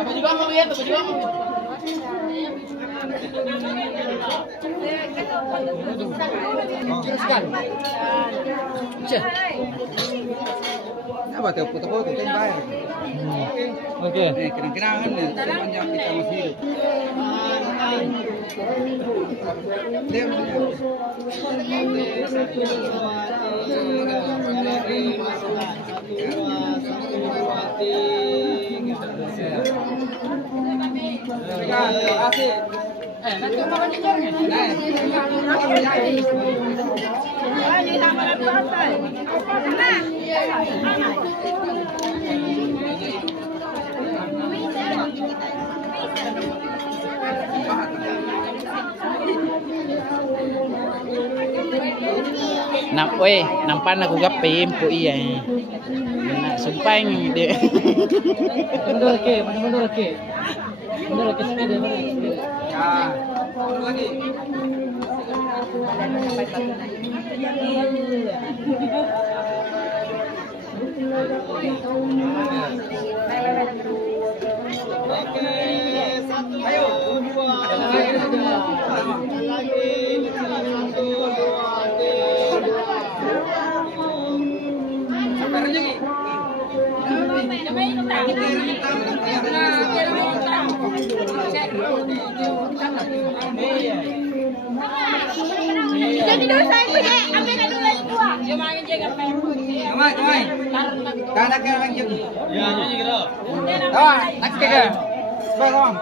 Apa juga mau lihat, apa juga mau. Apa tuh foto-foto kan bayar. Oke. Kira-kira kan sepanjang kita masih hidup. Terima kasih. Nanti mau nyejarnya. Nampan aku gapim po iya. Sumpah ini dia. Mundur ke, mundur ke. Mundur ke sepeda, mundur ke sepeda. Ya, lagi. Ayo, Jadi dosa itu deh, ambil dulu lagi dua. Dia main jaga Kamai. Kada ka lang yun. Ya, nyanyi gitu. Tawa, nakikita. Bang.